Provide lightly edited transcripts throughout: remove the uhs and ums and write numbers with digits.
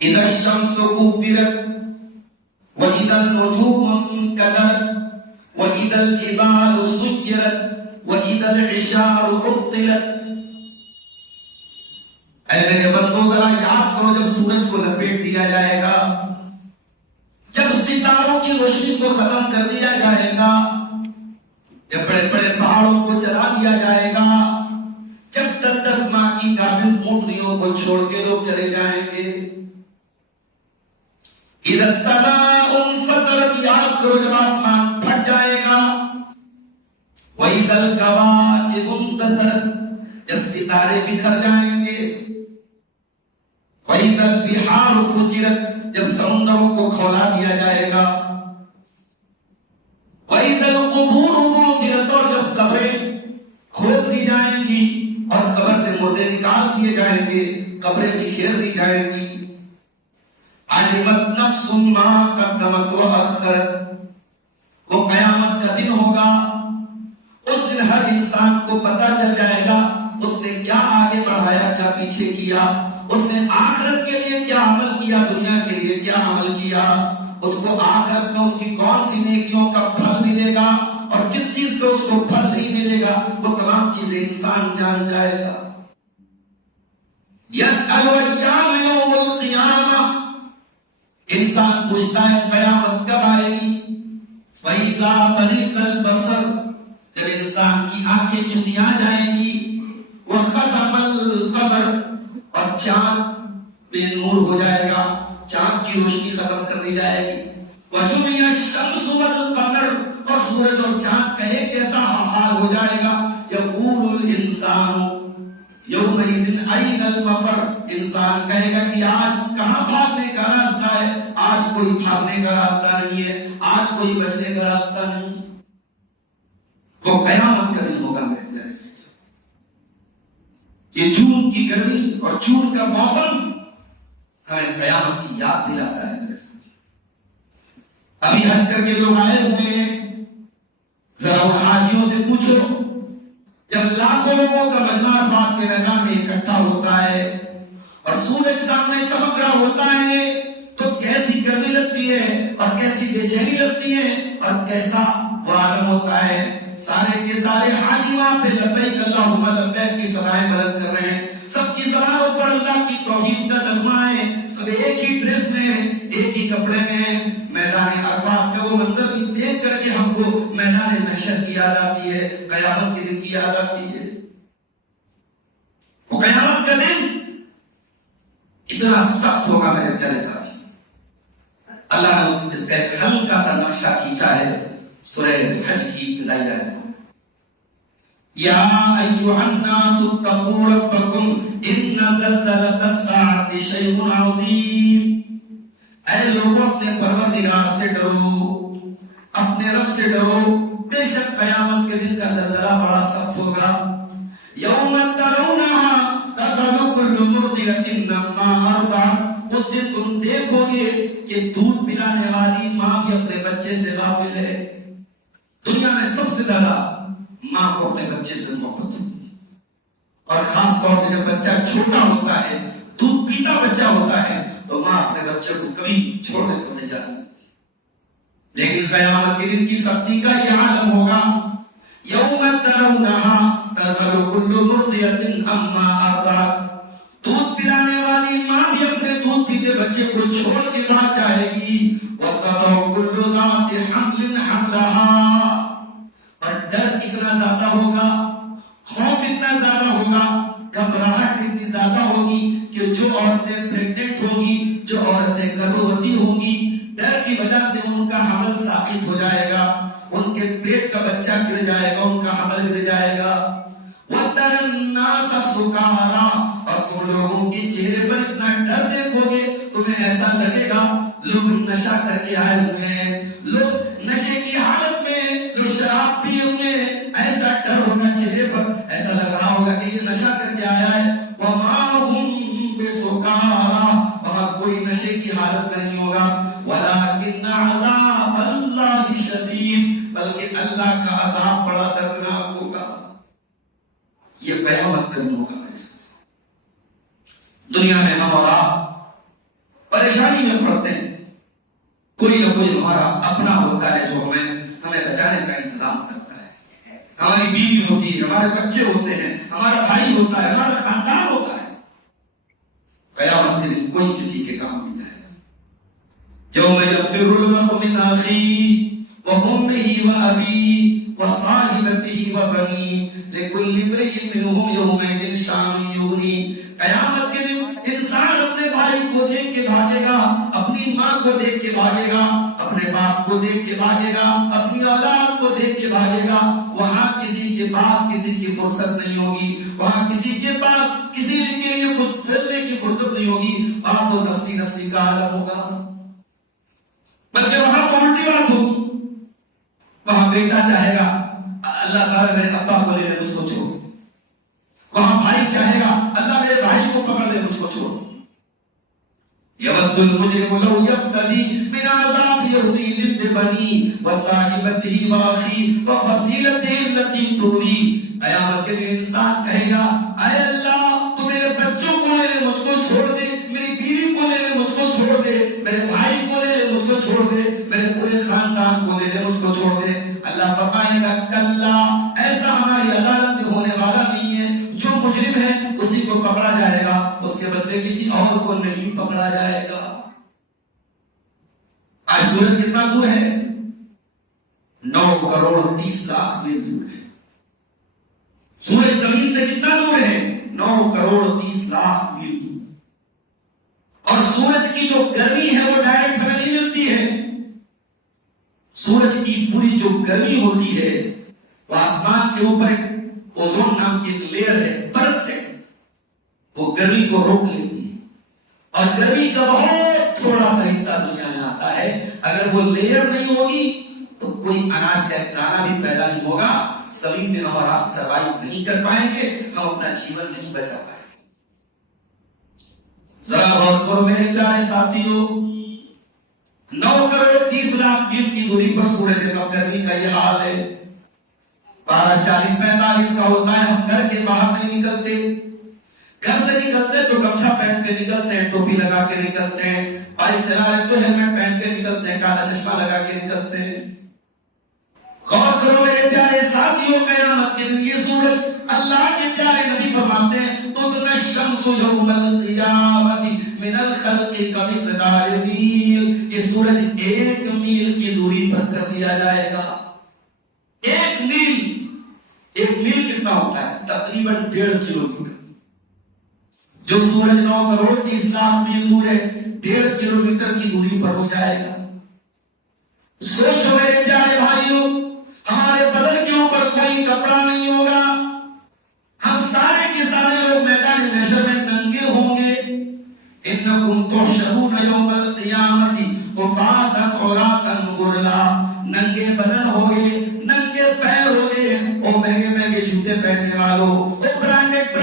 اذا الشمس كورت واذا النجوم انكدرت واذا الجبال سيرت واذا العشار عطلت. اے میرے بندو ذرا یاد کرو جب سورج کو لپیٹ دیا جائے گا، جب ستاروں کی روشنی کو ختم کر دیا جائے گا، جب بڑے بڑے پہاڑوں کو چلا دیا جائے گا، جب 10 ماہ کی کامل موٹریوں کو چھوڑ کے لوگ چلے جائیں گے. اذا السماء انفطرت، یاد کرو جب آسمان پھٹ جائے گا. واذا الكواكب انتثرت، جب ستارے بکھر جائیں گے. واذا البحار فجرت، جب سمندروں کو کھولا دیا جائے گا. واذا القبور بعثرت، اور جب قبریں کھول دی جائیں گی اور قبر سے مردے نکال دیے جائیں گے، قبریں بکھیر دی جائیں گی. علمت نفس ما قدمت واخرت، وہ قیامت کا دن ہوگا. اس دن ہر انسان کو پتہ چل جائے گا اس نے کیا آگے بڑھایا، کیا پیچھے کیا، اس نے آخرت کے لیے کیا عمل کیا، دنیا کے لیے کیا عمل کیا. اس کو آخرت میں اس کی کون سی نیکیوں کا پھل ملے گا اور کس چیز کا اس کو پھل نہیں ملے گا، وہ تمام چیزیں انسان جان جائے گا. یسأل ایان یوم القیامہ، انسان پوچھتا ہے قیامت کب آئے گی. فَإِذَا بَرِقَ الْبَصَرُ، جب انسان کی آنکھیں چنی آ جائیں گی. وَخَسَفَ الْقَمَرُ، اور چاند بے نور ہو جائے گا، چاند کی روشنی ختم کر دی جائے گی. وَجُمِعَ الشَّمْسُ وَالْقَمَرُ، اور سورج اور چاند کا ایک جیسا حال ہو جائے گا. يَقُولُ الْإِنسَانُ يَوْمَئِذٍ أَيْنَ الْمَفَرُ، انسان کہے گا کہ آج کہاں بھاگنے کا راستہ ہے. آج کوئی بھاگنے کا راستہ نہیں ہے، آج کوئی بچنے کا راستہ نہیں. وہ قیامت کا دن ہوگا میرے پیارے سے. یہ جون کی گرمی اور جون کا موسم ہمیں قیامت کی یاد دلاتا ہے میرے ساتھ. ابھی حج کر کے لوگ آئے ہوئے ہیں، ذرا ان حاجیوں سے پوچھو، جب لاکھوں لوگوں کا مجمع عرفات کے میدان میں اکٹھا ہوتا ہے اور سورج سامنے چمک رہا ہوتا ہے تو کیسی گرمی لگتی ہے اور کیسی بے چینی لگتی ہے اور کیسا وہ عالم ہوتا ہے. سارے کے سارے حاجی وہاں پہ لبیک اللہم لبیک کی صدائیں بلند کر رہے ہیں. سب کی زبانوں پر اللہ کی توحید کا نغمہ ہے. سب ایک ہی ڈریس میں ہیں، ایک ہی کپڑے میں ہیں. میدان عرفات میں وہ منظر بھی دیکھ کر کے ہم کو میدان محشر کی یاد آتی ہے، قیامت کے دن کی یاد آتی ہے. وہ قیامت کا دن اتنا سخت ہوگا میرے پیارے ساتھی. اللہ نے اس کا ایک ہلکا سا نقشہ کھینچا ہے سورہ حج کی ابتدائی آیت میں. یا ایھا الناس اتقوا ربکم ان زلزلۃ الساعۃ شیء عظیم، اے لوگوں اپنے پروردگار سے ڈرو، اپنے رب سے ڈرو، بے شک قیامت کے دن کا زلزلہ بڑا سخت ہوگا. یوم ترونھا تذہل کل مرضعۃ عما ارضعت، اس دن تم دیکھو گے کہ دودھ پلانے والی ماں بھی اپنے بچے سے غافل ہے. دنیا میں سب سے زیادہ ماں کو اپنے بچے سے محبت ہوتی ہے، اور خاص طور سے جب بچہ چھوٹا ہوتا ہے، دودھ پیتا بچہ ہوتا ہے، تو ماں اپنے بچے کو کبھی چھوڑنے کو نہیں جاتی. لیکن قیامت کے دن کی سختی کا یہ عالم ہوگا. یوم ترونھا تذہل کل مرضعۃ عما ارضعت، دودھ پلانے والی ماں بھی اپنے دودھ پیتے بچے کو چھوڑ کے بھاگ جائے گی. وَتَضَعُ كُلُّ ذَاتِ حَمْلٍ حَمْلَهَا، اور ڈر اتنا زیادہ ہوگا، خوف اتنا زیادہ ہوگا، گھبراہٹ اتنی زیادہ ہوگی کہ جو عورتیں پریگننٹ ہوگی، جو عورتیں گربھوتی ہوگی، ڈر کی وجہ سے ان کا حمل ساقط ہو جائے گا، ان کے پیٹ کا بچہ گر جائے گا، ان کا حمل گر جائے گا. وَتَرَى النَّاسَ سُكَارَىٰ، اور تم لوگوں کے چہرے پر اتنا ڈر دیکھو گے، تمہیں ایسا لگے گا لوگ نشہ کر کے آئے ہوئے ہیں، لوگ نشے کی حالت میں، لوگ شراب پیے ہوئے ہیں. ایسا ڈر ہوگا چہرے پر، ایسا لگ رہا ہوگا کہ یہ نشہ کر کے آیا ہے. وَمَا هُمْ بِسُكَارَىٰ، اور کوئی نشے کی حالت میں نہیں ہوگا. وَلَٰكِنَّ عَذَابَ اللَّهِ شَدِيدٌ، بلکہ اللہ کا عذاب بڑا دردناک ہوگا. یہ قیامت کا دن ہوگا. دنیا میں ہم اور آپ پریشانی میں پڑتے ہیں، کوئی نہ کوئی ہمارا اپنا ہوتا ہے جو ہمیں بچانے کا انتظام کرتا ہے. ہماری بیوی ہوتی ہے، ہمارے بچے ہوتے ہیں، ہمارا بھائی ہوتا ہے، ہمارا خاندان ہوتا ہے. قیامت کے دن کوئی کسی کے کام نہیں آئے گا. یوم یفر المرء من اخیہ وامہ وابیہ وصاحبتہ وبنیہ لکل امرئ منہم یومئذ شأن یغنیہ. قیامت کے دن انسان اپنے بھائی کو دیکھ کے بھاگے گا، اپنی ماں کو دیکھ کے بھاگے گا، اپنے باپ کو دیکھ کے بھاگے گا، اپنی اولاد کو دیکھ کے بھاگے گا. وہاں کسی کے پاس کسی کی فرصت نہیں ہوگی، وہاں کسی کے پاس کسی کے لیے کچھ بولنے کی فرصت نہیں ہوگی. وہاں تو نفسی نفسی کا عالم ہوگا، بلکہ وہاں تو الٹی بات ہوگی. وہاں بیٹا چاہے گا اللہ تعالیٰ میرے ابا کو لے لے مجھ کو چھوڑ، وہاں بھائی چاہے گا اللہ میرے بھائی کو پکڑ لے مجھ کو چھوڑ. یود المجرم لو یفتدی من عذاب یومئذ ببنیہ وصاحبتہ واخیہ وفصیلتہ التی تؤویہ. قیامت کے دن انسان کہے گا اے اللہ تو میرے بچوں کو لے لے مجھ کو چھوڑ دے، میری بیوی کو لے لے مجھ کو چھوڑ دے، میرے بھائی کو لے لے مجھ کو چھوڑ دے، میرے پورے خاندان کو لے لے مجھ کو چھوڑ دے. اللہ فرمائے گا کلا، ایسا ہماری عدالت میں ہونے والا نہیں ہے. جو مجرم ہے اسی کو پکڑا جائے گا، اس کے بدلے کسی اور کو نہیں پکڑا جائے گا. آج سورج کتنا دور ہے؟ 9 کروڑ 30 لاکھ میل دور ہے. سورج زمین سے کتنا دور ہے؟ 9 کروڑ 30 لاکھ میل دور. اور سورج کی جو گرمی ہے وہ ڈائریکٹ ہمیں نہیں ملتی ہے. سورج کی پوری جو گرمی ہوتی ہے وہ آسمان کے اوپر ایک اوزون نام کی ایک لیئر ہے، پرت ہے، وہ گرمی کو روک لیتی ہے. اور گرمی کا بہت تھوڑا سا حصہ دنیا میں آتا ہے. اگر وہ لیئر نہیں ہوگی تو کوئی اناج کا ایک دانہ بھی پیدا نہیں ہوگا. زمین میں ہم اور آپ سروائیو نہیں کر پائیں گے، ہم اپنا جیون نہیں بچا پائیں گے. ذرا غور کرو میرے پیارے ساتھیوں، 9 کروڑ 30 لاکھ میل کی دوری پر سورج ہے تو گرمی کا یہ حال ہے. 12:40-45 کا ہوتا ہے. ہم گھر کے باہر نہیں نکلتے، گھر سے نکلتے تو گمچھا پہن کے نکلتے ہیں، ٹوپی لگا کے نکلتے ہیں، بائک چلا رہے تو ہیلمٹ پہن کے نکلتے ہیں، کالا چشمہ لگا کے نکلتے ہیں. غور کرو میرے پیارے ساتھیوں، قیامت کے دن یہ سورج، اللہ کے پیارے نبی فرماتے ہیں تُدْنَى الشَّمْسُ يَوْمَ الْقِيَامَةِ مِنَ الْخَلْقِ كَمِثْلِ میل. یہ سورج 1 میل کی دوری پر کر دیا جائے گا. 1 میل کتنا ہوتا ہے؟ تقریباً 1.5 کلومیٹر. جو سورج 9 کروڑ 30 لاکھ میل دور ہے، 1.5 کلومیٹر کی دوری پر ہو جائے گا. سوچو میرے پیارے بھائیوں، ہمارے بدن کے اوپر کوئی کپڑا نہیں ہوگا، ہم سارے کے سارے لوگ میدان محشر میں ننگے ہوں گے. انکم تحشرون یوم القیامۃ حفاۃ عراۃ غرلا. ننگے بدن ہوگے، ننگے پیر ہوگے، او مہنگے مہنگے جوتے پہننے والوں، او برانڈڈ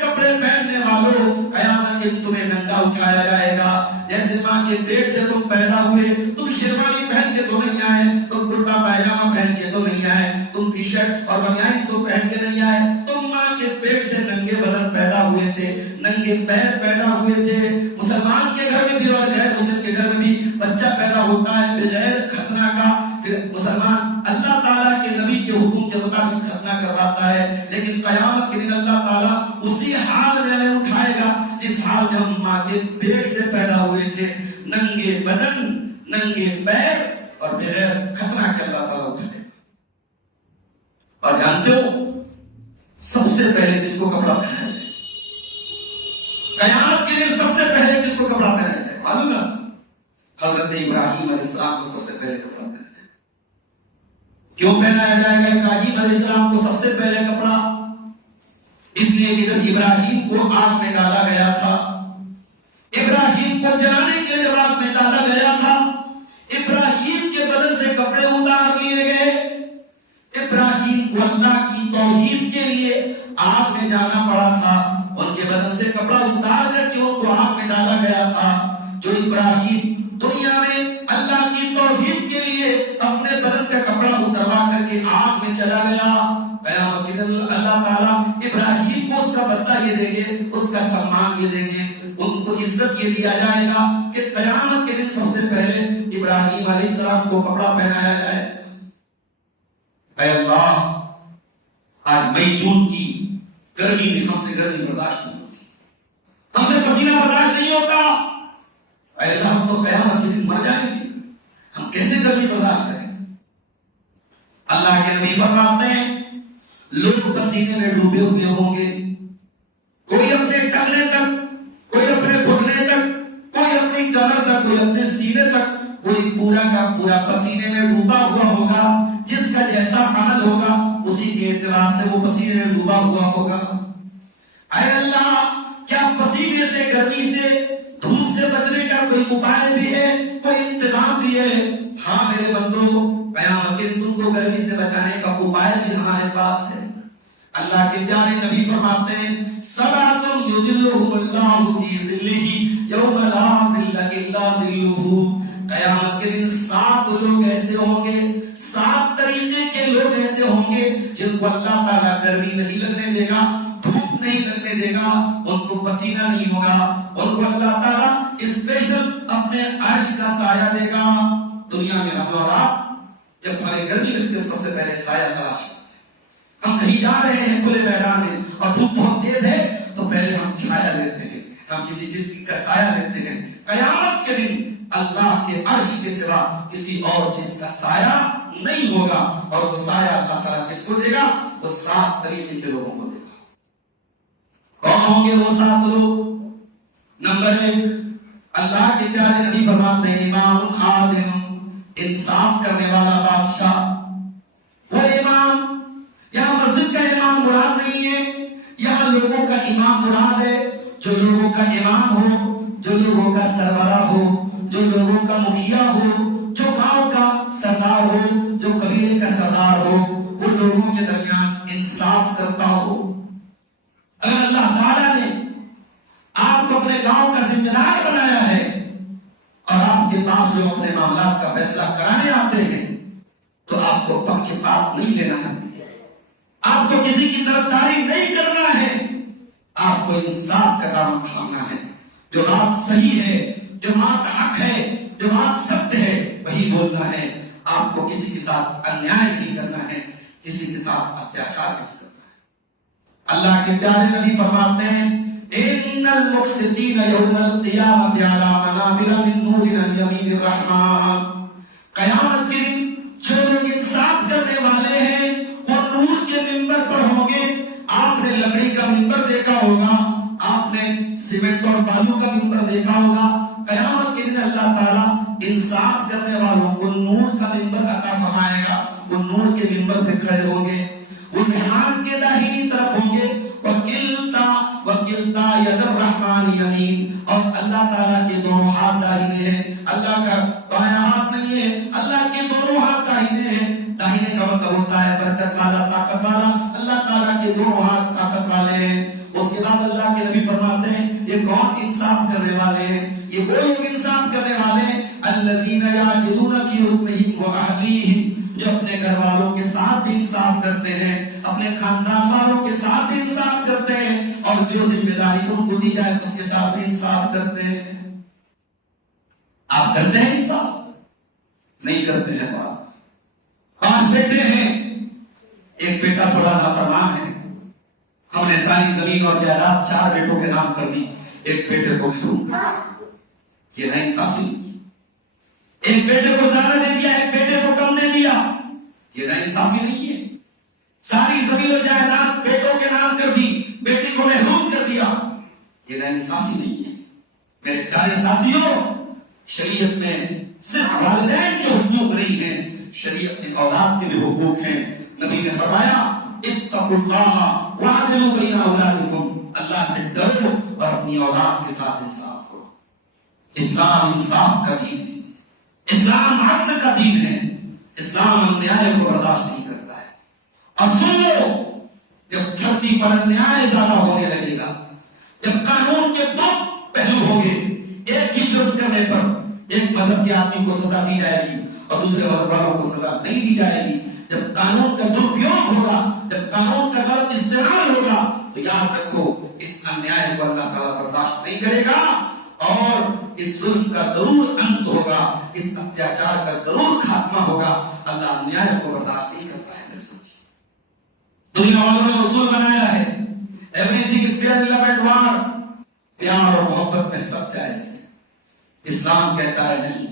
کپڑے پہننے والوں. قیامت کے دن تمہیں ننگا اٹھایا جائے گا. جیسے ماں کے پیٹ سے تم پیدا ہوئے، تم شیروانی پہن کے تو نہیں آئے، تم کرتا پائجامہ پہن کے تو نہیں آئے، تم ٹی شرٹ اور بنیان تو پہن کے نہیں آئے. تم ماں کے پیٹ سے ننگے بدن پیدا ہوئے تھے، ننگے پیر پیدا ہوئے تھے. مسلمان کے گھر میں بھی اور غیر مسلم کے گھر میں بھی بچہ پیدا ہوتا ہے بغیر ختنہ کا. پھر مسلمان اللہ تعالیٰ کے نبی کے حکم کے مطابق ختنہ کرواتا ہے. لیکن قیامت کے دن اللہ تعالیٰ اسی حال میں ہمیں اٹھائے گا جس حال میں ہم ماں کے پیٹ سے پیدا ہوئے تھے، ننگے بدن، ننگے پیر اور بغیر ختنہ کے اللہ تعالیٰ اٹھائے گا. اور جانتے ہو سب سے پہلے کس کو کپڑا پہنایا جائے؟ قیامت کے دن سب سے پہلے کس کو کپڑا پہنایا جائے؟ معلوم ہے؟ حضرت ابراہیم علیہ السلام کو سب سے پہلے کپڑا پہنایا. کیوں پہنایا جائے گا ابراہیم علیہ السلام کو سب سے پہلے کپڑا؟ اس لیے کہ جب ابراہیم کو آگ میں ڈالا گیا تھا، ابراہیم کو جلانے کے لیے آگ میں ڈالا گیا تھا، ابراہیم کے بدن سے کپڑے اتار لیے گئے. ابراہیم کو اللہ کی توحید کے لیے آگ میں جانا پڑا تھا. ان کے بدن سے کپڑا اتار کر کے ان کو آگ میں ڈالا گیا تھا. جو ابراہیم دنیا میں اللہ کی توحید کے لیے اپنے بدن کا کپڑا اتروا کر کے آگ میں چلا گیا، قیامت کے دن اللہ تعالیٰ ابراہیم کو اس کا بدلہ یہ دیں گے، اس کا سامان یہ دیں گے، ان کو عزت یہ دیا جائے گا کہ قیامت سب سے پہلے ابراہیم علیہ السلام کو کپڑا پہنایا جائے. اے اللہ، آج مئی جون کی گرمی میں ہم سے گرمی برداشت نہیں ہوتی، ہم سے پسینہ برداشت نہیں ہوتا. اے اللہ، ہم تو قیامت کے دن مر جائیں گے، ہم کیسے گرمی برداشت کریں؟ اللہ کے نبی فرماتے ہیں لوگ پسینے میں ڈوبے ہوئے ہوں گے، کوئی اپنے ٹخنے تک، کوئی اپنے گھٹنے تک، کوئی اپنی کمر تک، کوئی اپنے سینے تک، کوئی پورا کا پورا پسینے میں ڈوبا ہوا ہوگا. جس کا جیسا عمل ہوگا اسی کے اعتبار سے وہ پسینے میں ڈوبا ہوا ہوگا. اے اللہ، کیا پسینے سے، گرمی سے، دھوپ سے بچنے کا کوئی اپائے بھی ہے، کوئی انتظام بھی ہے؟ ہاں میرے بندو، قیامت کے دن تم کو گرمی سے بچانے کا اپائے بھی ہمارے پاس ہے. اللہ کے پیارے نبی فرماتے ہیں سبعۃ یظلھم اللہ فی ظلہ یوم لا ظل الا ظلہ. قیامت کے دن 7 لوگ ایسے ہوں گے، 7 طریقے کے لوگ ایسے ہوں گے جن کو اللہ تعالیٰ گرمی نہیں لگنے دے گا، دھوپ نہیں لگنے دے گا، ان کو پسینہ نہیں ہوگا، ان کو اللہ تعالیٰ اسپیشل اپنے عرش کا سایہ دے گا. دنیا میں ہم اور آپ جب ہمیں گرمی لگتی ہے سب سے پہلے سایہ تلاش کرتے ہیں. ہم کہیں جا رہے ہیں کھلے میدان میں اور دھوپ بہت تیز ہے تو پہلے ہم چھایا لیتے ہیں، ہم کسی چیز کا سایہ لیتے ہیں. قیامت کے دن اللہ کے عرش کے سوا کسی اور چیز کا سایہ نہیں ہوگا، اور وہ سایہ اللہ تعالیٰ کس کو دے گا؟ وہ 7 طریقے کے لوگوں کو دے گا. کون ہوں گے وہ 7 لوگ؟ نمبر 1، اللہ کے پیارے نبی فرماتے ہیں امام عادل، انصاف کرنے والا بادشاہ. وہ امام، یہاں مسجد کا امام مراد نہیں ہے، یہاں لوگوں کا امام مراد ہے. جو لوگوں کا امام ہو، جو لوگوں کا سربراہ ہو، جو لوگوں کا مکھیا ہو، جو گاؤں کا سردار ہو، جو قبیلے کا سردار ہو، وہ لوگوں کے درمیان انصاف کرتا ہو. اگر اللہ تعالیٰ نے آپ کو اپنے گاؤں کا ذمہ دار بنایا ہے اور آپ کے پاس لوگ اپنے معاملات کا فیصلہ کرانے آتے ہیں تو آپ کو پکچھپات نہیں لینا ہے، آپ کو کسی کی طرفداری نہیں کرنا ہے، آپ کو انصاف کا کام اٹھانا ہے. جو بات صحیح ہے، جو بات حق ہے، جو بات سچ ہے وہی بولنا ہے. آپ کو کسی کے ساتھ انیائے نہیں کرنا ہے، کسی کے ساتھ اتیاچار نہیں کرنا ہے. اللہ کے پیارے نبی فرماتے ہیں ان المقسطین یوم القیامۃ علی منابر من نور یمین الرحمن. قیامت کے دن جو لوگ انصاف کرنے والے ہیں وہ نور کے منبر پر ہوں گے. آپ نے لکڑی کا منبر دیکھا ہوگا، آپ نے سیمنٹ اور بالو کا منبر دیکھا ہوگا. قیامت کے دن اللہ تعالیٰ انصاف کرنے والوں کو نور کا منبر عطا فرمائے گا. وہ نور کے منبر پہ کھڑے ہوں گے، وہ رحمان کے داہنی طرف ہوں گے. وکلتا ید الرحمن یمین، اور اللہ تعالیٰ کے دونوں ہاتھ داہنے ہیں. اللہ کا بایاں ہاتھ نہیں ہے، اللہ کے دونوں ہاتھ داہنے ہیں. داہنے کا مطلب ہوتا ہے برکت والا، طاقت والا. اللہ تعالیٰ کے دونوں ہاتھ طاقت والے ہیں. اس کے بعد اللہ کے نبی فرماتے ہیں یہ کون انصاف کرنے والے ہیں؟ یہ وہ لوگ انصاف کرنے والے ہیں الذین یعدلون فی حکمہم واہلیہم، جو اپنے گھر والوں کے ساتھ بھی انصاف کرتے ہیں، اپنے خاندان والوں کے ساتھ بھی انصاف کرتے ہیں، اور جو ذمہ داری ان کو دی جائے اس کے ساتھ بھی انصاف کرتے ہیں. آپ کرتے ہیں انصاف؟ نہیں کرتے ہیں. بات 5 بیٹے ہیں، ایک بیٹا تھوڑا نافرمان ہے، ہم نے ساری زمین اور جائیداد 4 بیٹوں کے نام کر دی، ایک بیٹے کو محروم کر دیا. یہ نہ انصافی. ایک بیٹے کو زیادہ دے دیا، ایک بیٹے کو کم دے دیا، یہ نہ انصافی نہیں ہے. ساری زمین اور جائیداد بیٹوں کے نام کر دی، بیٹی کو محروم کر دیا، یہ نہ انصافی نہیں ہے. میرے پیارے ساتھیوں، شریعت میں صرف والدین کے حقوق نہیں ہیں، شریعت میں اولاد کے بھی حقوق ہیں. نبی نے فرمایا اتقوا اللہ وعدلوا بین اولادکم، اللہ سے ڈرو اور اپنی اولاد کے ساتھ انصاف کرو. اسلام انصاف کا دین ہے، اسلام عدل کا دین ہے، اسلام انیائے کو برداشت نہیں کرتا ہے. اور سن لو، جب دھرتی پر انیائے زیادہ ہونے لگے گا، جب قانون کے 2 پہلو ہوں گے، ایک ہی جرم کرنے پر ایک مذہب کے آدمی کو سزا دی جائے گی اور دوسرے مذہب والوں کو سزا نہیں دی جائے گی، جب قانون کا درپیوگ ہوگا، جب قانون کا غلط استعمال ہوگا، تو یاد رکھو اس انیائے کو اللہ تعالیٰ برداشت نہیں کرے گا. اور اس ظلم کا ضرور انت ہوگا، اس اتیاچار کا ضرور خاتمہ ہوگا۔ اللہ انیائے کو برداشت نہیں کرتا ہے میرے ساتھی۔ دنیا والوں نے اصول بنایا ہے everything is fair in love and war, پیار اور محبت میں سب جائز ہے۔ اسلام کہتا ہے نہیں،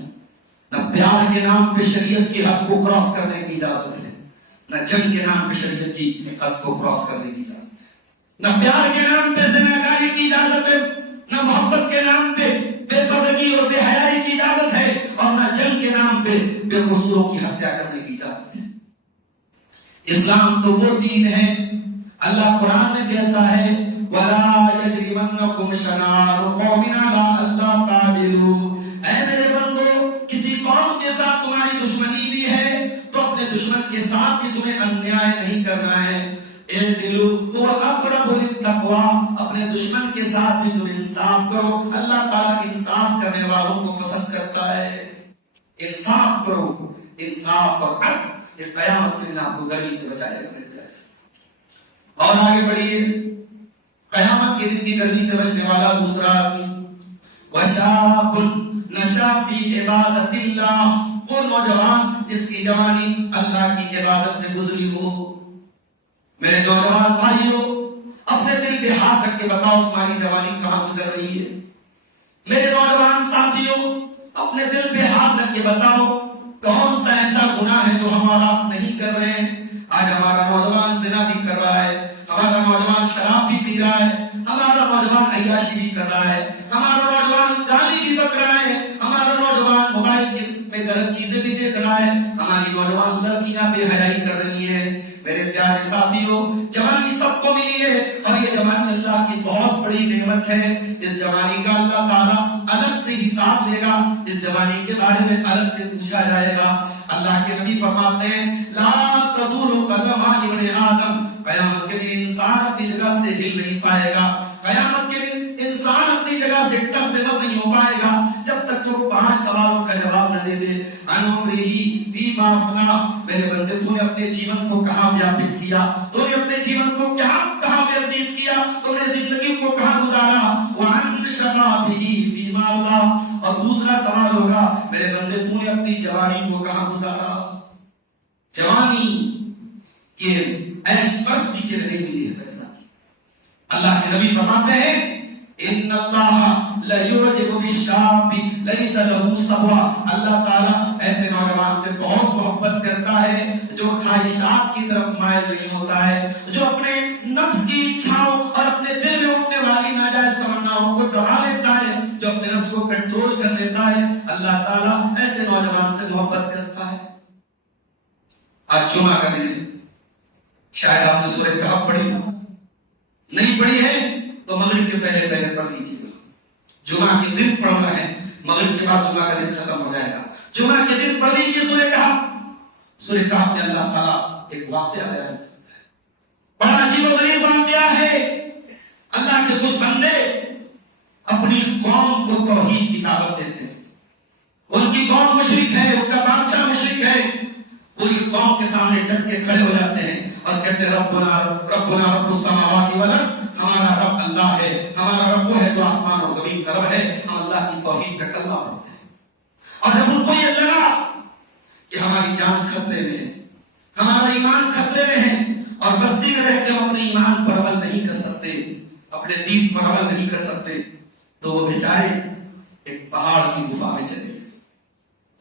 نہ پیار کے نام پہ شریعت کی حد کو کراس کرنے کی اجازت ہے، نہ جنگ کے نام پہ شریعت کی حد کو کراس کرنے کی اجازت ہے، نہ پیار کے نام پہ زناکاری کی اجازت ہے، نہ محبت کے نام پہ بے پردگی اور بے حیائی کی اجازت ہے، اور نہ جنگ کے نام پہ بے قصوروں کی ہتیا کرنے کی اجازت ہے۔ اسلام تو وہ دین ہے، اللہ قرآن میں کہتا ہے وَلَا يَجْرِمَنَّكُمْ شَنَآنُ قَوْمٍ عَلَىٰ أَلَّا تَعْدِلُوا، اے میرے بندو کسی قوم کے ساتھ تمہاری دشمنی بھی ہے تو اپنے دشمن کے ساتھ بھی تمہیں انیائے نہیں کرنا ہے۔ اعدلوا هو اقرب للتقوى، اپنے دشمن کے ساتھ بھی تم انصاف کرو، اللہ تعالیٰ انصاف کرنے والوں کو پسند کرتا ہے۔ انصاف کرو، انصاف اور عدل، یہ قیامت کے دن آپ کو گرمی سے بچائے گا میرے پیارے سے۔ اور آگے بڑھیے، قیامت کے دن کی گرمی سے بچنے والا دوسرا آدمی وَشَابٌ نَشَأَ فِي عِبَادَةِ اللَّهِ، وہ نوجوان جس کی جوانی اللہ کی عبادت میں گزری ہو۔ میرے نوجوان بھائیوں، اپنے دل پہ ہاتھ رکھ کے بتاؤ تمہاری جوانی کہاں گزر رہی ہے۔ میرے نوجوان ساتھیوں، اپنے دل پہ ہاتھ رکھ کے بتاؤ کون سا ایسا گناہ ہے جو ہمارا نہیں کر رہے ہیں۔ آج ہمارا نوجوان زنا بھی کر رہا ہے، ہمارا نوجوان شراب بھی پی رہا ہے، ہمارا نوجوان عیاشی بھی کر رہا ہے، ہمارا نوجوان گالی بھی بک رہا ہے، ہمارا نوجوان موبائل میں غلط چیزیں بھی دیکھ رہا ہے، ہماری نوجوان لڑکیاں بے حیائی کر رہی ہیں۔ میرے پیارے ساتھیوں، جوانی سب کو ملی ہے اور یہ جوانی اللہ کی بہت بڑی نعمت ہے۔ اس جوانی کا اللہ تعالیٰ الگ سے حساب لے گا، اس جوانی کے بارے میں الگ سے پوچھا جائے گا۔ اللہ کے نبی فرماتے ہیں لا تزول قدم ابن آدم، قیامت کے دن انسان اپنی جگہ سے ہل نہیں پائے گا، قیامت کے دن انسان اپنی جگہ سے ٹس سے مس نہیں ہو پائے گا جب تک وہ 5 سوالوں کا جواب نہ دے دے۔ عن عمرہ فیما افنیٰ، میرے بندے تو نے اپنے جیون کو کہاں ویاپت کیا، تو نے اپنے جیون کو کہاں ویتیت کیا، تو نے زندگی کو کہاں گزارا۔ وعن شبابہ فیما ابلیٰ، اور دوسرا سوال ہوگا میرے بندے تو نے اپنی جوانی کو کہاں گزارا۔ جوانی کے عیش پرستی کے نہیں ملی ہے میرے ساتھ۔ اللہ کے نبی فرماتے ہیں ان اللہ لیعجب بالشاب لیس له صبوہ، اللہ تعالیٰ ایسے نوجوان سے بہت محبت کرتا ہے جو خواہشات کی طرف مائل نہیں ہوتا ہے، جو اپنے نفس کی اچھاؤں اور اپنے دل میں اٹھنے والی ناجائز تمناؤں کو دبا لیتا ہے، جو اپنے نفس کو کنٹرول کر لیتا ہے۔ اللہ تعالیٰ ایسے نوجوان سے محبت کرتا ہے۔ آج جمعہ کا دن ہے، شاید آپ نے سورہ کہف پڑھی ہو، نہیں پڑھی ہے تو مغرب کے پہلے پڑھ لیجیے گا۔ جمعہ کے دن پڑھنا ہے، مغرب کے بعد جمعہ کا دن ختم ہو جائے گا۔ جمعہ کے دن پڑھ لیجیے سورہ کہف۔ سورہ کہف میں اللہ تعالیٰ ایک واقعہ بیان کرتا ہے، بڑا عجیب و غریب واقعہ ہے۔ اللہ کے کچھ بندے اپنی قوم کو توحید کی دعوت دیتے ہیں، ان کی قوم مشرک ہے، ان کا بادشاہ مشرک ہے، پوری قوم کے سامنے ڈٹ کے کھڑے ہو جاتے ہیں اور کہتے ہیں ربنا رب السماوات والارض، ہمارا رب اللہ ہے، ہمارا رب وہ ہے جو آسمان اور زمین کا رب ہے، ہم اللہ کی توحید کا کلمہ پڑھتے ہیں۔ اور جب ان کو یہ لگا کہ ہماری جان خطرے میں ہے، ہمارا ایمان خطرے میں ہے اور بستی میں رہ کے ہم اپنے ایمان پر عمل نہیں کر سکتے، اپنے دین پر عمل نہیں کر سکتے، تو وہ بیچارے ایک پہاڑ کی گفا میں چلے گئے،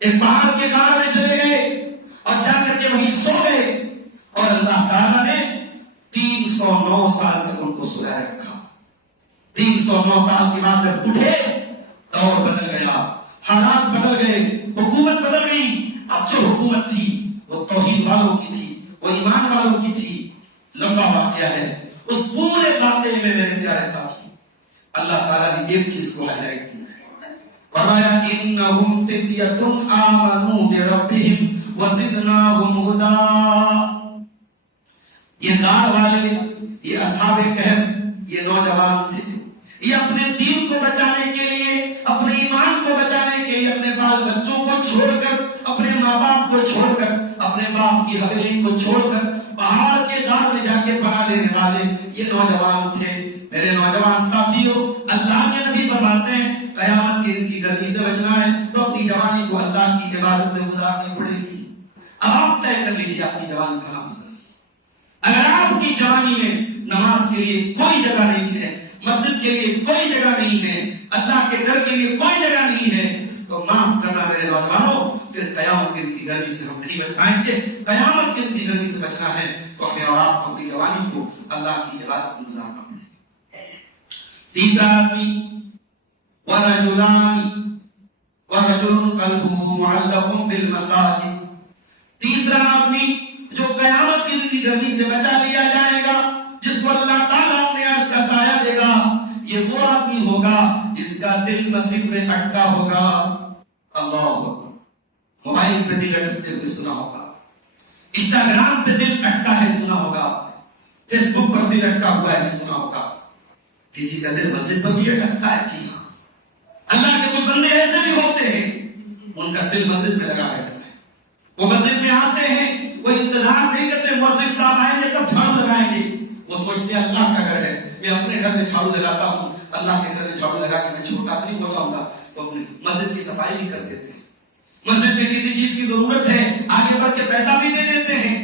ایک پہاڑ کے غار میں چلے گئے اور جا کر کے وہیں سو گئے، اور اللہ تعالیٰ نے 309 سال تک ان کو سلائے رکھا۔ 309 سال کے بعد جب اٹھے، دور بدل گیا، حالات بدل گئے، حکومت بدل گئی۔ اب جو حکومت تھی وہ توحید والوں کی تھی، وہ ایمان والوں کی تھی۔ لمبا واقعہ ہے، اس پورے واقعے میں میرے پیارے ساتھی اللہ تعالیٰ نے ایک چیز کو ہائی لائٹ کیا ہے، فرمایا انہم فتیۃ آمنوا بربہم وزدناہم ھدی۔ یہ غار والے، یہ اصحاب کہف، یہ نوجوان تھے، یہ اپنے دین کو بچانے کے لیے، اپنے ایمان کو بچانے کے لیے، اپنے بال بچوں کو چھوڑ کر، اپنے ماں باپ کو چھوڑ کر، اپنے باپ کی حویلی کو چھوڑ کر پہاڑ کے غار میں جا کے پناہ لینے والے یہ نوجوان تھے۔ میرے نوجوان ساتھیوں، اللہ کے نبی فرماتے ہیں قیامت کے دن کی گرمی سے بچنا ہے تو اپنی جوانی کو اللہ کی عبادت میں گزارنی پڑے گی. اب آپ طے کر لیجیے آپ کی جوانی کہاں گزرے. اگر آپ کی جوانی میں نماز کے لیے کوئی جگہ نہیں ہے, مسجد کے لیے کوئی جگہ نہیں ہے, اللہ کے ڈر کے لیے کوئی جگہ نہیں ہے, تو معاف کرنا میرے نوجوانوں, پھر قیامت کے دن کی گرمی سے ہم نہیں بچ پائیں گے. قیامت کے دن کی گرمی سے بچنا ہے تو ہمیں اور آپ کو اپنی جوانی کو اللہ کی عبادت میں گزارنا پڑے. تیسرا آدمی وَرَجُلٌ قَلْبُهُ مُعَلَّقٌ بِالْمَسَاجِدِ, تیسرا آدمی جو قیامت کی دن کی گرمی سے بچا لیا جائے گا, جس کو اللہ تعالیٰ اپنے عرش کا سایہ دے گا, یہ وہ آدمی ہوگا جس کا دل مسجد میں اٹکا ہوگا. اللہ اکبر. موبائل پہ دل اٹکتے ہوئے سنا ہوگا, انسٹاگرام پہ دل اٹکا ہے سنا ہوگا, فیس بک پر دل اٹکا ہوا ہے سنا ہوگا. کسی کا دل مسجد پر بھی اٹکتا ہے. جی ہاں, اللہ کے کوئی بندے ایسے بھی ہوتے ہیں ان کا دل مسجد میں لگا رہتا ہے. وہ مسجد میں آتے ہیں, وہ انتظار نہیں کرتے مسجد صاحب آئیں گے تب جھاڑو لگائیں گے. وہ سوچتے ہیں اللہ کا گھر ہے, میں اپنے گھر میں جھاڑو لگاتا ہوں, اللہ کے گھر میں جھاڑو لگا کے میں چھوٹا نہیں ہو جاؤں گا. تو اپنی مسجد کی صفائی بھی کر دیتے ہیں. مسجد میں کسی چیز کی ضرورت ہے آگے بڑھ کے پیسہ بھی دے دیتے ہیں.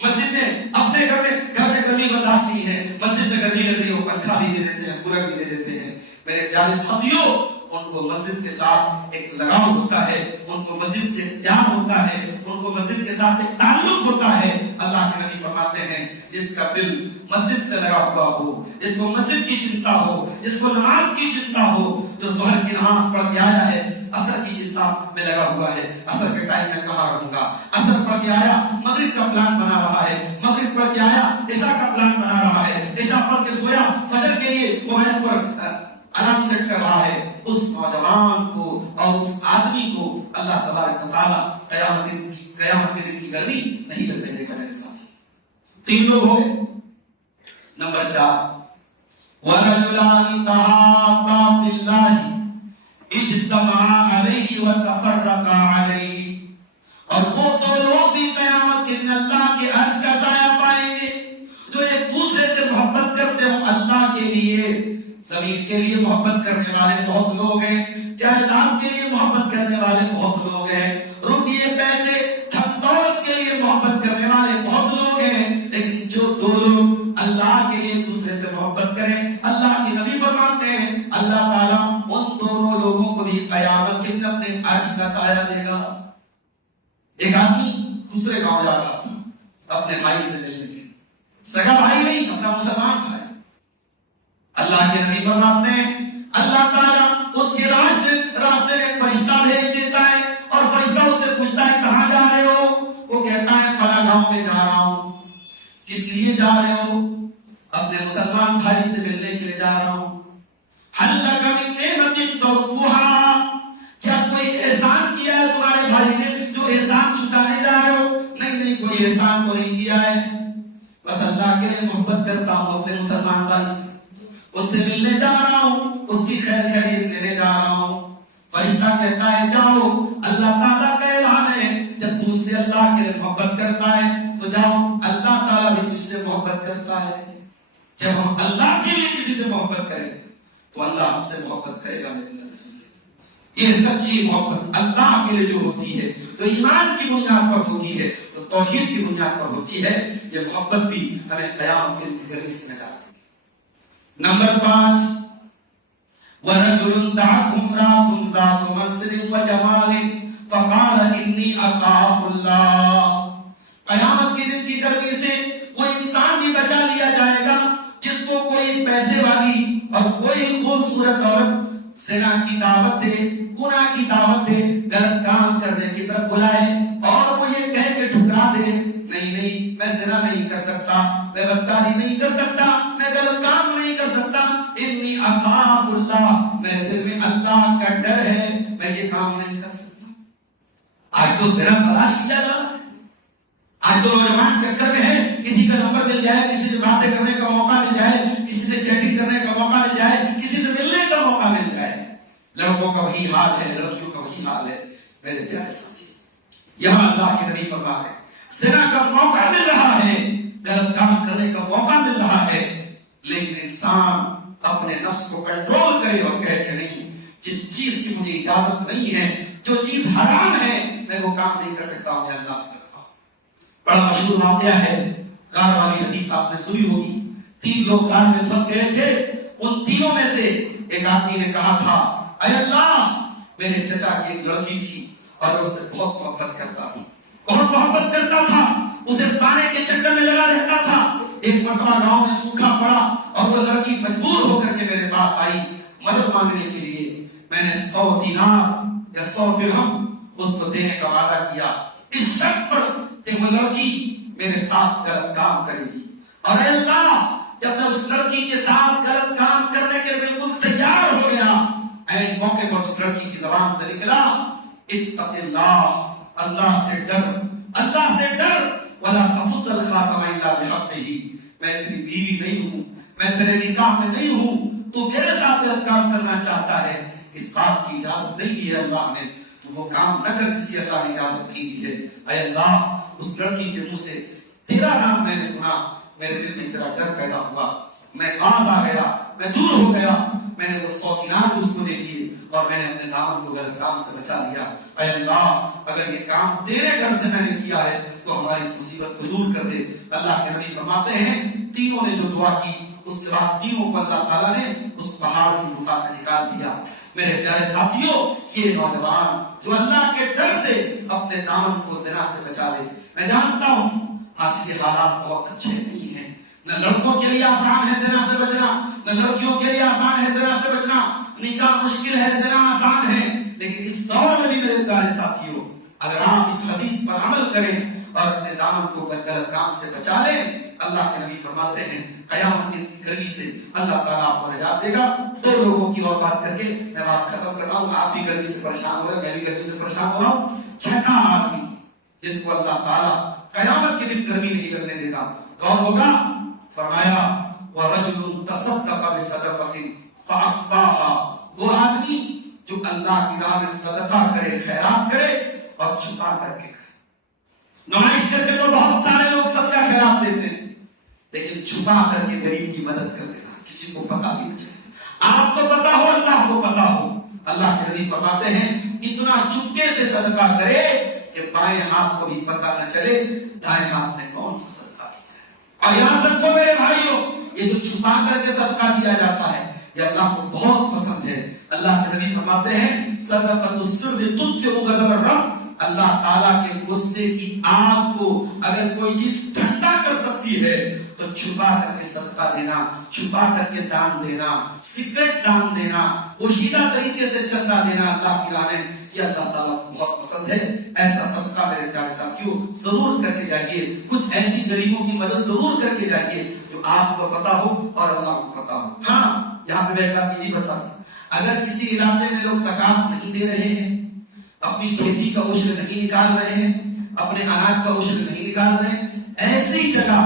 مسجد میں اپنے گھر میں گرمی برداشت نہیں ہے, مسجد میں گرمی لگ رہی ہو پنکھا بھی دے دیتے ہیں, کولر بھی دے دیتے ہیں. میرے پیارے ساتھیوں, ان کو مسجد کے ساتھ ایک لگاؤ ہوتا ہے, ان کو مسجد سے پیار ہوتا ہے, ان کو مسجد کے ساتھ ایک تعلق ہوتا ہے. اللہ کے نبی فرماتے ہیں جس کا دل مسجد سے لگا ہوا ہو, جس کو مسجد کی چنتا ہو, جس کو نماز کی چنتا ہو, جو ظہر کی نماز پڑھ کے آیا ہے عصر کی چنتا میں لگا ہوا ہے, عصر کے ٹائم میں کہاں رہوں گا, عصر پڑھ کے آیا مغرب کا پلان بنا رہا ہے, مغرب پڑھ کے آیا عشاء کا پلان بنا رہا ہے, عشاء پڑھ کے سویا فجر کے لیے موبائل پر الارم سیٹ کر رہا ہے, اس نوجوان کو اور اس آدمی کو اللہ تبارک و تعالی قیامت کے دن کی گرمی نہیں لگنے دے گا. میرے ساتھی, 3 لوگ ہو گئے. نمبر 4 وَرَجُلَانِ تَحَابَّا فِي اللَّهِ اجْتَمَعَا عَلَيْهِ وَتَفَرَّقَا عَلَيْهِ, اور وہ 2 لوگ بھی قیامت کے دن اللہ کے عرش کا سایہ پائیں گے جو ایک دوسرے سے محبت کرتے ہوں. اللہ کے لیے, زمین کے لیے محبت کرنے والے بہت لوگ ہیں, جائیداد کے لیے محبت کرنے والے بہت لوگ ہیں, روپیے پیسے دھن دولت کے لیے محبت کرنے والے بہت لوگ ہیں, لیکن جو 2 لوگ اللہ کے لیے دوسرے سے محبت کریں, اللہ کے نبی فرماتے ہیں اللہ تعالیٰ ان دونوں لوگوں کو بھی قیامت کے دن اپنے عرش کا سایہ دے گا. ایک آدمی دوسرے گاؤں جا رہا تھا اپنے بھائی سے ملنے کے, سگا بھائی نہیں, اپنا مسلمان بھائی. اللہ کے نبی فرماتے ہیں اللہ تعالیٰ اس کے راستے میں ایک فرشتہ بھیج دیتا ہے, اور فرشتہ اس سے پوچھتا ہے کہاں جا رہے ہو؟ وہ کہتا ہے فلاں گاؤں میں جا رہا ہوں. کس لیے جا رہے ہو؟ اپنے مسلمان بھائی سے ملنے کے لیے جا رہا ہوں. هل لك من نعمة ترجوها, کیا کوئی احسان کیا ہے تمہارے بھائی نے جو احسان چکانے جا رہے ہو؟ نہیں, کوئی احسان تو نہیں کیا ہے, بس اللہ کے لیے محبت کرتا ہوں اپنے مسلمان بھائی سے, اس سے ملنے جا رہا ہوں, اس کی خیر خیریت لینے جا رہا ہوں. فرشتہ کہتا ہے جاؤ, اللہ تعالیٰ کا اعلان ہے جب تم سے اللہ کے لیے محبت کرتا ہے تو جاؤ, اللہ تعالیٰ بھی تجھ سے محبت کرتا ہے. جب ہم اللہ کے لیے کسی سے محبت کریں تو اللہ ہم سے محبت کرے گا. یہ سچی محبت اللہ کے لیے جو ہوتی ہے, تو ایمان کی بنیاد پر ہوتی ہے, تو توحید کی بنیاد پر ہوتی ہے, یہ محبت بھی ہمیں قیامت کے دن گرمی سے نجات. نمبر 5 وَرَجُلٌ دَعَتْهُ امْرَأَةٌ ذَاتُ مَنْصِبٍ وَجَمَالٍ فَقَالَ إِنِّي أَخَافُ اللَّهَ. قیامت کے دن کی گرمی سے وہ انسان بھی بچا لیا جائے گا جس کو کوئی پیسے والی اور کوئی خوبصورت عورت زنا کی دعوت دے, گناہ کی دعوت دے, غلط کام کرنے کی طرف بلائے, اور وہ یہ کہہ کے ٹھکرا دے نہیں میں زنا نہیں کر سکتا, میں بدکاری نہیں کر سکتا, میں غلط کام نہیں کر سکتا, انی اخاف اللہ, میرے دل میں اللہ کا ڈر ہے, میں یہ کام نہیں کر سکتا. آج تو زنا تلاش کیا جا رہا ہے, آج تو نوجوان چکر میں ہے, کسی کا نمبر مل جائے, کسی سے باتیں کرنے کا موقع مل جائے, کسی سے چیٹنگ کرنے کا موقع مل جائے, کسی سے ملنے کا موقع مل جائے. لڑکوں کا وہی حال ہے, لڑکیوں کا وہی حال ہے. میرے پیارے ساتھی, یہاں اللہ کے نبی فرما ہے زنا کا موقع مل رہا ہے, غلط کام کرنے کا موقع مل رہا ہے, لیکن انسان اپنے نفس کو کنٹرول کرے اور کہے کہ نہیں جس چیز کی مجھے اجازت نہیں ہے، جو چیز حرام ہے، میں وہ کام نہیں کر سکتا ہوں، میں اللہ سے کرتا ہوں۔ بڑا مشہور واقعہ ہے، غار والی حدیث آپ نے سنی ہوگی۔ 3 لوگ غار میں پھنس گئے تھے، ان تینوں میں سے ایک آدمی نے کہا تھا، اے اللہ، میرے چچا کی ایک لڑکی تھی اور اس سے بہت محبت کرتا تھا، بہت محبت کرتا تھا، اسے پانے کے چکر میں لگا رہتا تھا۔ ایک مرتبہ گاؤں میں سوکھا پڑا اور وہ لڑکی مجبور ہو کر کے میرے پاس آئی مدد مانگنے کے لیے۔ میں نے 100 دینار یا 100 درہم اس کو دینے کا وعدہ کیا، اس شرط پر کہ وہ لڑکی میرے ساتھ غلط کام کرے گی۔ اور اے اللہ، جب میں اس لڑکی کے ساتھ غلط کام کرنے کے بالکل تیار ہو گیا، ایک موقع پر اس لڑکی کی زبان سے نکلا، اتق اللہ، اللہ سے ڈر، اللہ سے ڈر، ولا تفض الخاتم الا بحقہ، میں تیری بیوی نہیں ہوں، میں تیرے نکاح میں نہیں ہوں، تو میرے ساتھ غلط کام کرنا چاہتا ہے، اس بات کی اجازت نہیں دی ہے اللہ نے، تو وہ کام نہ کر جس کی اللہ نے اجازت نہیں دی ہے۔ اے اللہ، اس لڑکی کے منہ سے تیرا نام میں نے سنا، میرے دل میں تیرا ڈر پیدا ہوا، میں پاس آ گیا، میں دور ہو گیا، میں نے وہ 100 دینار اس کو دے دیے اور میں نے اپنے دامن کو غلط کام سے بچا لیا۔ اے اللہ، اگر یہ کام تیرے گھر سے میں نے کیا ہے تو ہماری اس مصیبت کو دور کر دے۔ اللہ کے نبی فرماتے ہیں، تینوں نے جو دعا کی، اس کے بعد تینوں کو اللہ تعالیٰ نے اس پہاڑ کی گفا سے نکال دیا۔ میرے پیارے ساتھیوں، یہ نوجوان جو اللہ کے ڈر سے اپنے دامن کو زنا سے بچا لے، میں جانتا ہوں آج کے حالات بہت اچھے نہیں ہیں، نہ لڑکوں کے لیے آسان ہے زنا سے بچنا، نہ لڑکیوں کے لیے آسان ہے زنا سے بچنا، نکاح مشکل ہے، زنا آسان ہے، لیکن اس دور میں بھی میرے پیارے ساتھیوں، اگر آپ اس حدیث پر عمل کریں اور اپنے دامن کو غلط کام سے بچا لیں، اللہ کے نبی فرماتے ہیں قیامت کی گرمی سے اللہ تعالیٰ آپ کو نجات دے گا۔ 2 لوگوں کی اور بات کر کے میں بات ختم کر رہا ہوں، آپ بھی گرمی سے پریشان ہو رہے ہیں، میں بھی گرمی سے پریشان ہو رہا ہوں۔ 6واں آدمی جس کو اللہ تعالیٰ قیامت کے دن گرمی نہیں لگنے دے گا، کون ہوگا؟ فرمایا وَرَجُلٌ تَصَدَّقَ بِصَدَقَةٍ فَأَخْفَاهَا، وہ آدمی جو اللہ کی راہ میں صدقہ کرے، خیرات کرے اور چھپا کر کے کرے۔ نمائش کر کے تو بہت سارے لوگ صدقہ خیرات دیتے ہیں، لیکن چھپا کر کے غریب کی مدد کر دینا، کسی کو پتہ بھی نہ چلے، آپ کو پتہ ہو، اللہ کو پتہ ہو۔ اللہ کے نبی فرماتے ہیں اتنا چپکے سے صدقہ کرے کہ بائیں ہاتھ کو بھی پتہ نہ چلے دائیں ہاتھ نے کون سا صدقہ کیا ہے۔ اور یاد رکھو میرے بھائیوں، یہ جو چھپا کر کے صدقہ دیا جاتا ہے یہ اللہ کو بہت پسند ہے۔ اللہ کے نبی فرماتے ہیں صدقۃ السر تطفئ غضب الرب، اللہ تعالیٰ کے غصے کی آگ کو اگر کوئی چیز ٹھنڈا کر سکتی ہے تو چھپا کر کے صدقہ دینا، چھپا کر کے دان دینا، سیکرٹ دان دینا، پوشیدہ طریقے سے چندہ دینا اللہ کی راہ میں، یہ اللہ تعالیٰ کو بہت پسند ہے۔ ایسا صدقہ میرے پیارے ساتھیوں ضرور کر کے جائیے، کچھ ایسی غریبوں کی مدد ضرور کر کے جائیے جو آپ کو پتا ہو اور اللہ کو پتا ہو۔ ہاں، یہاں پہ میں بات یہ نہیں بتاتا، اگر کسی علاقے میں لوگ زکات نہیں دے رہے ہیں، اپنی کھیتی کا عشر نہیں نکال رہے ہیں، اپنے اناج کا عشر نہیں نکال رہے ہیں، ایسی جگہ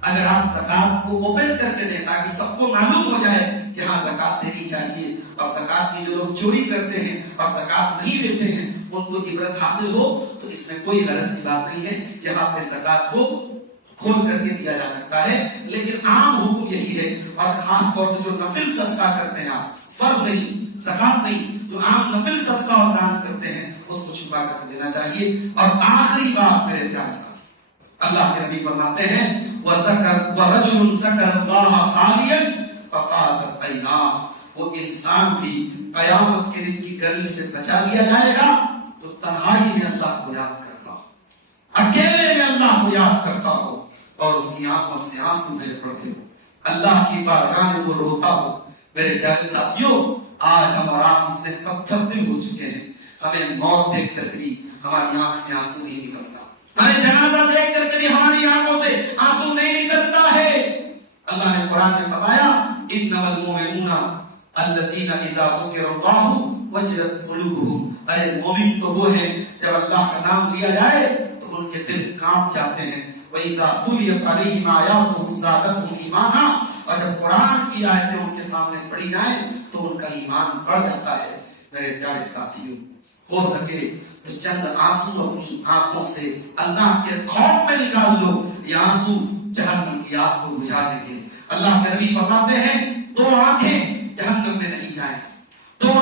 اگر آپ زکات کو اوپن کرتے دیں تاکہ سب کو معلوم ہو جائے کہ ہاں زکات دینی چاہیے، اور زکات کی جو لوگ چوری کرتے ہیں اور زکات نہیں دیتے ہیں ان کو عبرت حاصل ہو، تو اس میں کوئی حرج کی بات نہیں ہے، یہاں پہ زکات کو کھول کر کے دیا جا سکتا ہے۔ لیکن عام حکم یہی ہے، اور خاص طور سے جو نفل صدقہ کرتے ہیں آپ، فرض نہیں، زکات نہیں، جو عام نفل صدقہ اور دان کرتے ہیں اس کو چھپا کر دینا چاہیے۔ اور آخری بات میرے پیارے ساتھی، اللہ کے نبی فرماتے ہیں وَرَجُلٌ ذَكَرَ اللَّهَ خَالِيًا فَفَاضَتْ عَيْنَاهُ، وہ انسان بھی قیامت کے دن کی گرمی سے بچا لیا جائے گا تو تنہائی میں اللہ کو یاد کرتا ہو، اکیلے میں اللہ کو یاد کرتا ہو اور اس کی آنکھوں سے آنسو بہہ پڑتے ہو، اللہ کی بارگاہ میں وہ روتا ہو۔ میرے پیارے ساتھیوں، آج ہم اور آپ اتنے پتھر دل ہو چکے ہیں، ہمیں موت دیکھ کر بھی ہماری آنکھ سے آنسو نہیں نکلتا، ہمیں جنازہ دیکھ کر بھی ہماری آنکھوں سے آنسو نہیں نکلتا ہے۔ اللہ نے قرآن میں فرمایا انما المؤمنون الذین اذا ذکر اللہ وجلت قلوبہم، ارے مومن تو وہ ہیں جب اللہ کا نام لیا جائے تو ان کے دل کانپ جاتے ہیں۔ وَإِذَا تُلِيَتْ عَلَيْهِمْ آيَاتُهُ زَادَتْهُمْ إِيمَانًا، اور جب قرآن کی آیتیں ان کے سامنے پڑھی جائیں تو ان کا ایمان بڑھ جاتا ہے۔ میرے پیارے ساتھیوں، ہو سکے تو چند آنسو اپنی آنکھوں سے اللہ کے خوف میں نکال لو، یہ آنسو جہنم کی آگ کو بجھا دیں گے۔ اللہ کے نبی فرماتے ہیں 2 آنکھیں جہنم میں نہیں جائیں، 2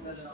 Yes.